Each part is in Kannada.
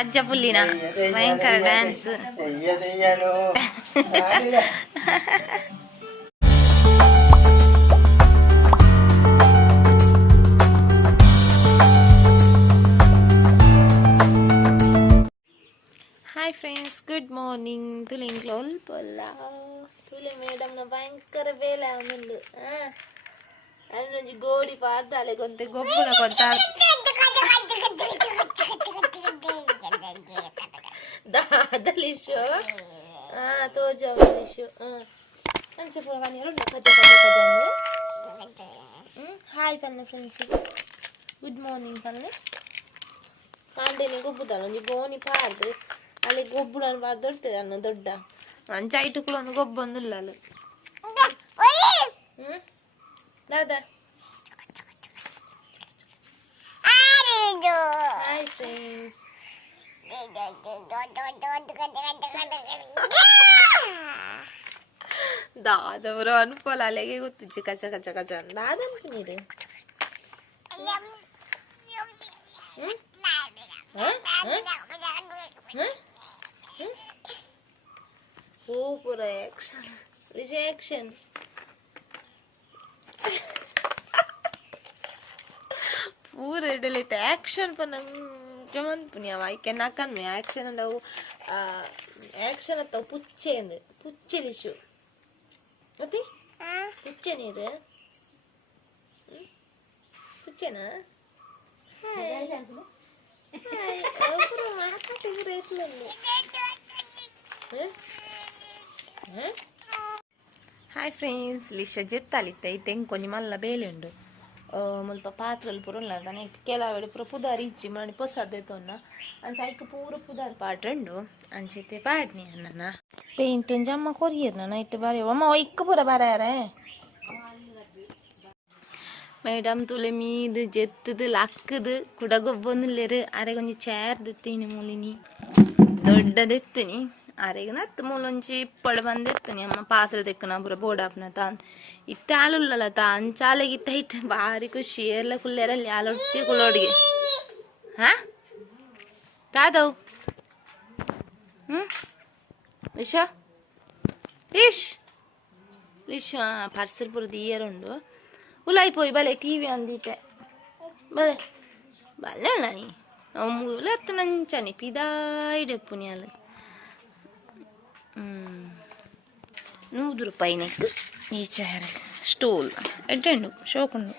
ಅಜ್ಜ ಪುಲ್ಲಿನ ಭಯಂಕರ dance. Hi friends, good morning. ತುಲೆ ಇಂಕ್ಲು ಒಲ್ಪಲ್ಲ ತುಲೆ ಮೇಡಮ್ನ ಭಯಂಕರ ಬೇಲೆ ಅವನಲ್ಲು ಅಲ್ಲೊಂಜಿ ಗೋಡಿ ಪಾಡ್ದಾಲೆ ಗೊಂತೆ ಗೊಬ್ಬುನ ಕೊಂತ ದಾದಲಿಶು ತೋಜವಲಿಶು ಅಂಚ ಪೂರ ಕಣ್ಣೀರು ಕಜ ಕಜ ಕಜ ಅಂದ್ರೆ ಹಾಯ್ ಪನ್ನೆ ಫ್ರೆಂಡ್ಸ್, ಗುಡ್ ಮಾರ್ನಿಂಗ್ ಪನ್ನೆ. ಕಾಂಡೇನೆ ಗೊಬ್ಬುದಲ್ಲ ಒಂಜಿ ಗೋಣಿ ಪಾಡ್ದು ಅಲ್ಲಿ ಗೊಬ್ಬುಡನ್ನು ಪಾಡ್ದು ದೊಡ್ತದೆ ಅನ್ನ ದೊಡ್ಡ ಅಂಚ ಐಟುಗಳು ಒಂದು ಗೊಬ್ಬೊಂದಿಲ್ಲ ಅಲ್ಲಿ. ದಾದಾ ಹಾಯ್ ಫ್ರೆಂಡ್ಸ್. ದಾದವರು ಅನುಪಲ ಅಲೆಗೆ ಗೊತ್ತು ಕಚ ಕಚ ಕಚ ದಾದ ನೀರು ಸೂಪರ್ ಆಕ್ಷನ್ ರಿಜೆಕ್ಷನ್ पूरे डलेते एक्शन पण जमन पुनिया वाई के नाकन में एक्शन अंदो एक्शन तो पुच्चे अंदे पुच्चे लिशु ओती पुच्चे नीरे पुच्चे ना हाय हाय पूरा माथा पूरा इतलल्ले हाय फ्रेंड्स लिशा जेत्तालिते इतें कोनी मल्ला बेलेंडु मुಲ್ಪ ಪಾತ್ರೆಲ್ ಪೂರ ಉಳ್ಳಾರ್ದಾನೆ ಕೆಲವೆಡೆ ಪೂರ ಪುದಾರ್ ಇಜ್ಜಿ ಮಾಡಿ ಪೊಸದ್ದೇತೊನ್ನ ಅಂಚ ಐಕ್ ಪೂರ ಪುದಾರ್ ಪಾಟ್ರೆಂಡು ಅಂಚೈತೆ ಪಾಡ್ನಿ ಅನ್ನನ ಪೇಂಟ್ ಜಮ್ಮ ಕೊರಿಯರ್ ನೈಟ್ ಬಾರಿ ಅಮ್ಮ ಇಕ್ಕ ಪೂರ ಬಾರ್ಯಾರೆ ಮೇಡಮ್ ತುಲೆ ಮೀದು ಜೆತ್ತದು ಲಕ್ಕದು ಕುಡ ಗೊಬ್ಬೊಂದುಲ್ಲೇರು ಅರೆಗೆ ಒಂಜಿ ಚೇರ್ ದೆತ್ತೀನಿ ಮೂಲಿನಿ ದೊಡ್ಡದೆತ್ತನಿ ಅರೆಗೆ ನತ್ತು ಮೂಲೊಂಜಿ ಇಪ್ಪಡು ಬಂದೆತ್ತನಿ ಅಮ್ಮ ಪಾತ್ರೆ ತೆಕ್ಕನ ಪೂರ ಬೋಡಾಪ್ನ ತಾನ್ ಇತ್ತ ಹಾಲುಲ್ಲಲ್ಲ ತಾ ಅಂಚಾಲೆಗಿತ್ತ ಇಟ್ಟು ಭಾರಿ ಖುಷಿ ಎಲ್ಲ ಕುಲ್ಲೆರಲ್ಲಿ ಹಾಲೊಟ್ಟಿ ಕುಲ್ಲೋಡಿಗೆ ಹಾ ತಾದವು ಲಿಶಾ ಇಶ್ ಲಿಶಾ ಪಾರ್ಸಲ್ ಪೂರ ದಿಯರುಂಡು ಉಲಾಯ್ಪೋಯ್ ಬಲೆ ಟಿವಿ ಅಂದಿಟ್ಟೆ ಬಲೆ ಬಲ್ಲೆ ಉಳ್ಳಾಯಿ ಉಲತ್ತು ನಂಚನಿ ಪಿದಾಯಿಡೆಪ್ಪುನಿ ಅಲ್ಲ ₹100 నెక్ ఈ చైర్ స్టూల్ ఎట్టండు షోకుండు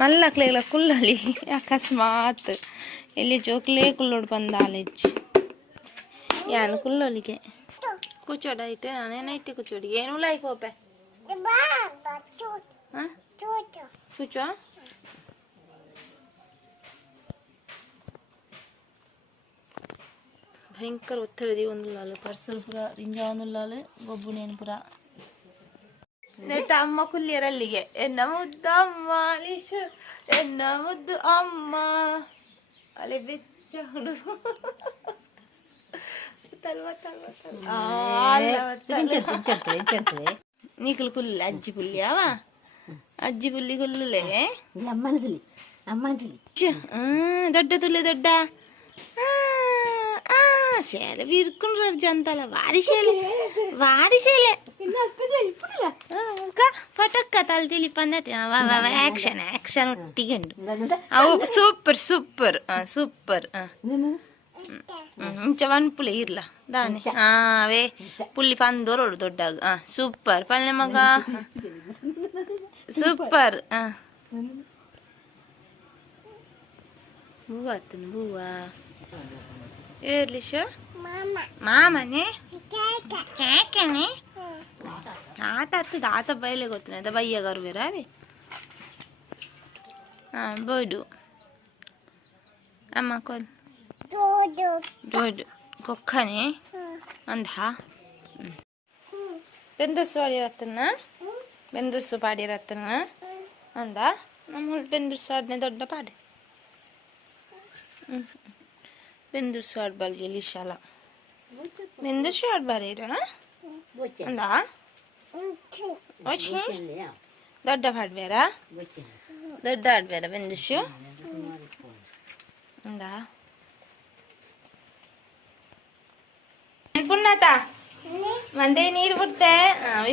మళ్ళా క్లేల కుల్లలి అకస్మాత్ ఎల్లి జోక్లే కుల్లోడు పందాలిచ్చి యాను కుల్లోలికే కూర్చోడైతే నేనైతే కూర్చోడు ఏను లైపోపే కూర్చో ಭಯಂಕರ ಒತ್ತಡದಿ ಒಂದುಲ್ಲಾಲು ಪಾರ್ಸಲ್ ಪುರ ರಿಂಜ ಒಂದುಲ್ಲಾಲು ಗೊಬ್ಬು ನೇನು ಪುರ ನೆಟ್ಟ ಅಮ್ಮ ಕುಲ್ಲಿಯರಲ್ಲಿಗೆ ಎನ್ನ ಮುದ್ದು ಅಮ್ಮ ಲಿಶು ಎನ್ನ ಮುದ್ದು ಅಮ್ಮ ಅಲೆ ಬೆಚ್ಚ ಹುಡುಗ నీకులు కుల్లు అజ్జి పుల్లి అవా అజ్జి పుల్లి కుల్లులే దొడ్డ తుల్లి దొడ్డ ശേല വിരിക്കുള്ള ജന്തല വാരിശേല പട്ടക്ക തല തിളിപ്പന്നത്തെ ആക്ഷൻ ആക്ഷൻ ഒട്ടിക്കുണ്ട് ಸೂಪರ್ ಸೂಪರ್ ಸೂಪರ್ ಇಂಚ ಒನ್ ಪುಳಿ ಇರ್ಲ ದಾನೆ ಅವೇ ಪುಲ್ಲಿ ಪಂದೋರೋಡು ದೊಡ್ಡಾಗ ಸೂಪರ್ ಪಲ್ಲೆ ಮಗ ಸೂಪರ್ ಬೂವ ಆತನು ಬೂವ ಏರ್ಲಿಶ ಮಾಮನೆ ಕೇಕನೆ ಆತ ಆತ ಬಯಲೆ ಗೊತ್ತಿನ ಅದ ಬಯ್ಯಗಾರು ಬೇರೆ ಅವೇ ಬೋಡು ಅಮ್ಮ ಕೊಲ್ ದೊಡ್ಡ ಕೊಕ್ಕನೆ ಅಂದ ಬೆಂದರ್ಸು ಆಡಿರತ್ತನ್ನ ಬೆಂದರ್ಸು ಪಾಡಿರತ್ತನ್ನ ಅಂದ ನಮ್ಮ ಬೆಂದರ್ಸು ಆಡ್ನೆ ದೊಡ್ಡ ಪಾಡೆ ಬೆಂದರ್ಸು ಆಡ್ಬಾರ್ಗೆ ಲಿಶಾಲ ಬೆಂದರ್ಸು ಆಡ್ಬಾರ ಅಂದ ದೊಡ್ಡ ಪಾಡ್ಬೇರ ದೊಡ್ಡ ಆಡ್ಬೇರ ಬೆಂದರ್ಸು ಅಂದ ಪುಣ್ಣಾತ ಒಂದೇ ನೀರು ಬಿಡ್ತೆ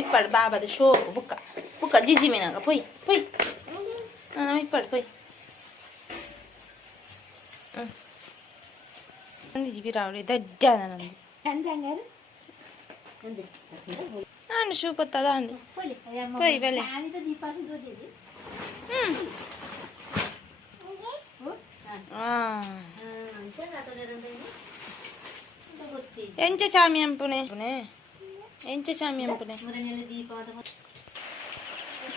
ಇಪ್ಪಡು ಬಾಬದ ಶೋಕು ಬುಕ್ಕ ಬುಕ್ಕ ಜಿಜಿ ಮೀನಾಗ ಪೊಯ್ ಪೊಯ್ ಇಪ್ಪಡು ಪೊಯ್ ಜಿಬಿ ರಾವಳಿ ದಡ್ಡ ನಂದು ನಾನು ಶೂ ಪತ್ತದ ಪೊಯ್ ಬೆಲೆ ಎಂಚ ಚಾಮಿ ಅಂಪುನೆ ಎಂಚ ಚಾಮಿ ಅಂಪುನೆ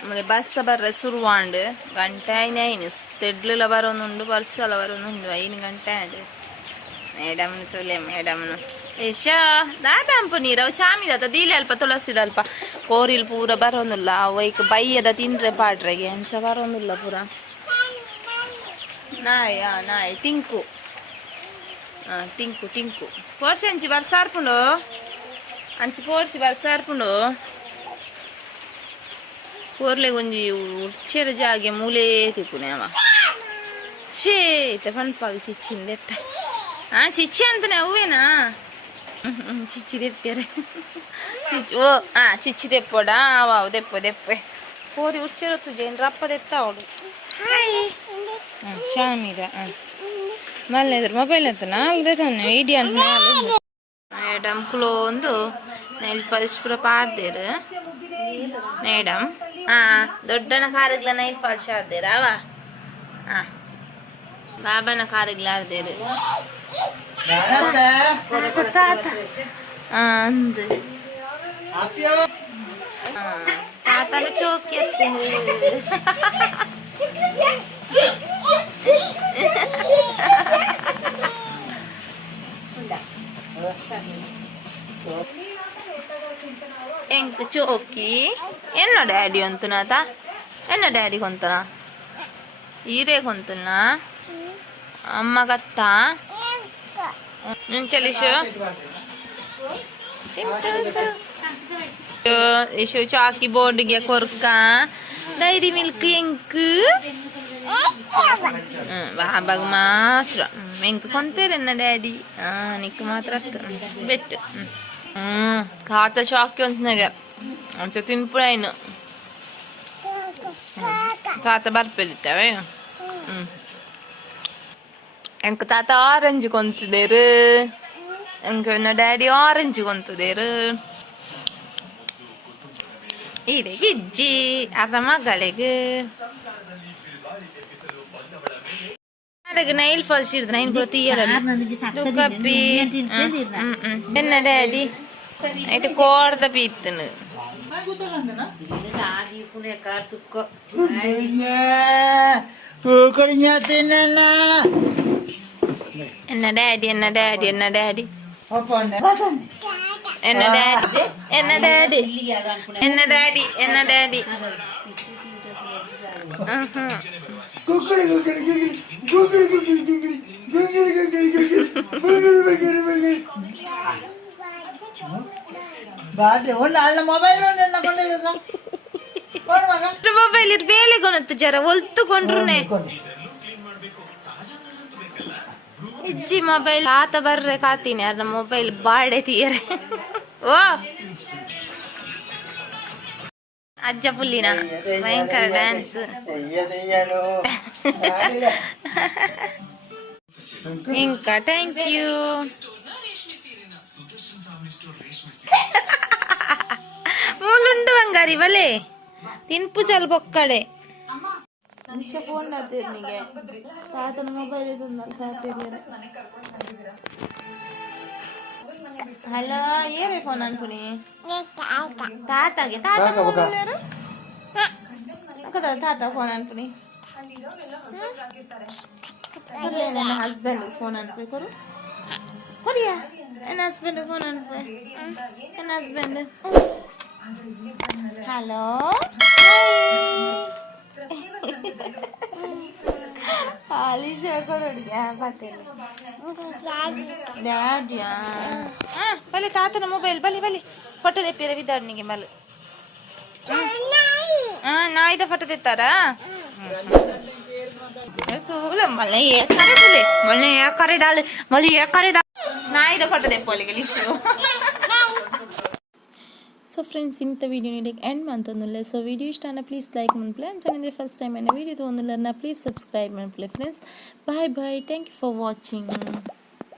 ಮತ್ತೆ ಬಸ್ ಬರ್ರೆ ಸುರುವಾಂಡು ಗಂಟೆ ಐನು ತೆಡ್ಲ ಬರೋನುಂಡು ಬಸ್ಸಲ್ಲ ಬರೋನುಂಡು 5 ಗಂಟೆ ಆಂಡು ಮೇಡಮ್ನು ತೊಲೆ ಮೇಡಮ್ನು ಏಷಾ ದಾದ ಅಂಪು ನೀರು ಅವು ಚಾಮಿ ದಾತ ದೀಲಿ ಅಲ್ಪ ತುಳಸಿದಲ್ಪ ಕೋರಿಲ್ ಪೂರ ಬರೋನುಲ್ಲ ಅವೈಕ್ ಬೈಯದ ತಿಂದ್ರೆ ಪಾಡ್ರೆಗೆ ಎಂಚ ಬರೋನುಲ್ಲ ಪೂರ ನಾಯಿ ನಾಯಿ ಟಿಂಕು ಟಿಂಕು ಟಿಂಕು ಪೋರ್ಸಿ ಅಂಚಿ ಬರ್ಸಾರ್ಪುಂಡು ಅಂಚಿ ಪೋರ್ಸಿ ಬರ್ಸಾರ್ಪುಂಡು ಕೋರ್ಲೆ ಒಂಜಿ ಉಚ್ಚೆರ ಜಾಗೆ ಮೂಲೆ ತಿಕ್ಕುನೆ ಅವ ಶೇ ಇತ್ತೆ ಪಣ್ಪಾಗಿ ಚಿಚ್ಚಿಂದೆಪ್ಪ ಚಿಚ್ಚಿ ಅಂತಾನೆ ಅವೇನಾ ಚಿಚ್ಚಿ ದೆಪ್ಪೆರೆ ಓ ಚಿಚ್ಚಿ ದೆಪ್ಪೋಡ ಅವ ದೆಪ್ಪೆ ದೆಪ್ಪೆ ಕೋರಿ ಉಚ್ಚೆರತ್ತು ಜೇನು ರಪ್ಪ ದೆತ್ತ ಅವಳು ಶಾಮಿದ ಮಲ್ಲೆದ್ರ ಮೊಬೈಲ್ ಅಂತ ನಾಲ್ದೆ ತಾನೆ ಐಡಿಯಾ ಅಂತ ಮೇಡಮ್ ಕ್ಲೋಂದು ನೆಲ್ ಫಾಲಿಶ್ ಪೂರ ಪಾಡ್ದೇರು ಮೇಡಮ್ ದೊಡ್ಡನ ಕಾರಿಗ್ಲ ನೈಲ್ ಫಾಲಿಶ್ ಆಡ್ದೇರ ಅವ ಬಾಬನ ಕಾರಿಗ್ಲ ಆಡ್ದೇರು ಅಂದು ತಾತನ ಚೋಕಿ ಎತ್ತೇನೆ ಎಂಕ್ ಚೋಕಿ ಎನ್ನ ಡ್ಯಾಡಿ ಅಂತನಾತ ಎನ್ನ ಡ್ಯಾಡಿ ಕೊಂತನ ಈರೇ ಕೊಂತನ ಅಮ್ಮ ಗತ್ತ ಚಲಿಶು ಯಶು ಚಾಕಿ ಬೋರ್ಡ್ಗೆ ಕೊರ್ಕ ಡೈರಿ ಮಿಲ್ಕ್ ಎಂಕ್ ಬಾಬಾಗ ಮಾತ್ರ ಎಂಕ್ ಕೊಂತೇರೆನ್ನ ಡ್ಯಾಡಿ ನಿಕ್ ಮಾತ್ರ ಬೆಟ್ ಖಾತ ಶಾಕಿ ಅಂತನಾಗೆ ಅಂಚ ತಿನ್ಪುಳೇನು ಖಾತ ಬರ್ಪೆರಿತ್ತವೆ ಎಂಕ್ ತಾತ ಆರೆಂಜ್ ಕೊಂತಿದೇರು ಎಂಕ್ ಡ್ಯಾಡಿ ಆರೆಂಜ್ ಕೊಂತಿದೇರು ಇದೆ ಗಿಜ್ಜಿ ಅದ ಮಗಳಿಗೆ ನೈಲ್ ಫಾಲ್ಸ್ ಇಡ್ದ ನೈನ್ ಕಪ್ಪಿ ಎನ್ನ ಡ್ಯಾಡಿ ಐಟು ಕೋರ್ದ ಪೀತ್ತನು ಎನ್ನ ಡ್ಯಾಡಿ ಎನ್ನ ಡ್ಯಾಡಿ ಎನ್ನ ಡ್ಯಾಡಿ ಎನ್ನ ಡ್ಯಾಡಿ ಎನ್ನ ಡ್ಯಾಡಿ ಎನ್ನ ಡ್ಯಾಡಿ ಎನ್ನ ಡ್ಯಾಡಿ ಮೊಬೈಲ್ ಬೇಲೆ ಕೊನತ್ತು ಜರ ಒಲ್ತುಕೊಂಡ್ರುನೆ ಇಜ್ಜಿ ಮೊಬೈಲ್ ಆತ ಬರ್ರೆ ಕಾತೀನಿ ಯಾರ ಮೊಬೈಲ್ ಬಾಡೆ ತೀಯರೆ ಓ ಅಜ್ಜ ಪುಲ್ಲಿನ ಭಯಂಕರ ಡ್ಯಾನ್ಸ್ ಇಂಕ ಥ್ಯಾಂಕ್ ಯು ಮೂಲುಂಡು ಬಂಗಾರಿ ಬಲೆ ತಿನ್ಪು ಚಲ್ ಬೊಕ್ಕಡೆ ಫೋನ್ ಮಾಡ್ತೀನಿಗೆ ತಾತನ ಮೊಬೈಲ್ ಹಲೋ ಏನೇ ಫೋನ್ ಅನ್ಪುನಿ ತಾತಾಗೆ ತಾತ ತಾತ ಫೋನ್ ಅನ್ಪುನಿ ನನ್ನ ಹಸ್ಬೆಂಡ್ ಫೋನ್ ಅನ್ಪು ಕೊರಿಯಾ ನನ್ನ ಹಸ್ಬೆಂಡ್ ಫೋನ್ ಅನ್ಪು ನನ್ನ ಹಸ್ಬೆಂಡ್ ಹಲೋ ಬಲಿ ತಾತನ ಮೊಬೈಲ್ ಬಲಿ ಬಲಿ ಫೋಟೋ ತೆಪ್ಪಿರ ವಿದ್ಯಾರ್ಥಿನಿಗೆ ಮಲ್ ನಾಯ್ದ ಫೋಟೋ ತೆತ್ತಾರಾ ಸೊ ಫ್ರೆಂಡ್ಸ್ ಇಂಥ ವೀಡಿಯೋ ನೀಡಿಗೆ ಎಂಡ್ ಮಾಡ್ತಂದಿಲ್ಲ. ಸೊ ವಿಡಿಯೋ ಇಷ್ಟ ಪ್ಲೀಸ್ ಲೈಕ್ ಮಾಡ್ಪ್ಲೆ ಅಂಚನೆ ಫಸ್ಟ್ ಟೈಮ್ ವಿಡಿಯೋ ತೊಗೊಂಡಿಲ್ಲ ಪ್ಲೀಸ್ ಸಬ್ಸ್ಕ್ರೈಬ್ ಮಾಡ್ಪ್ಲೆ friends. Bye bye, thank you for watching.